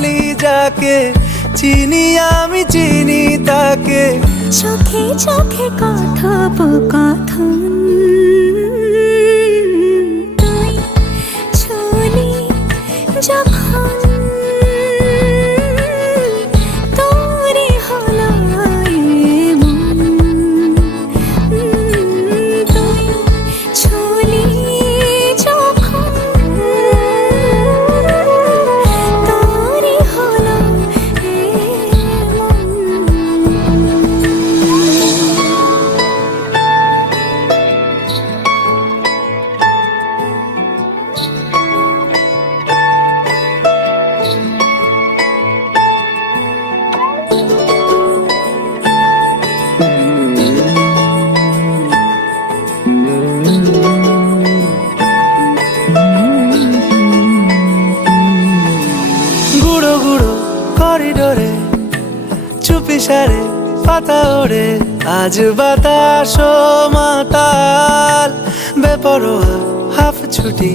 বলি যাকে, চিনি আমি চিনি তাকে। চোখে চোখে কথোপকথন, তুই ছুলি যখন তোরে হলো এমন, তুই ছুলি যখন তোরে হলো এমন। গুঁড়ো গুঁড়ো করিডোরে চুপি সারে পাতা ওড়ে, আজ বাতাস মাতাল বেপরোয়া হাফ ছুটি।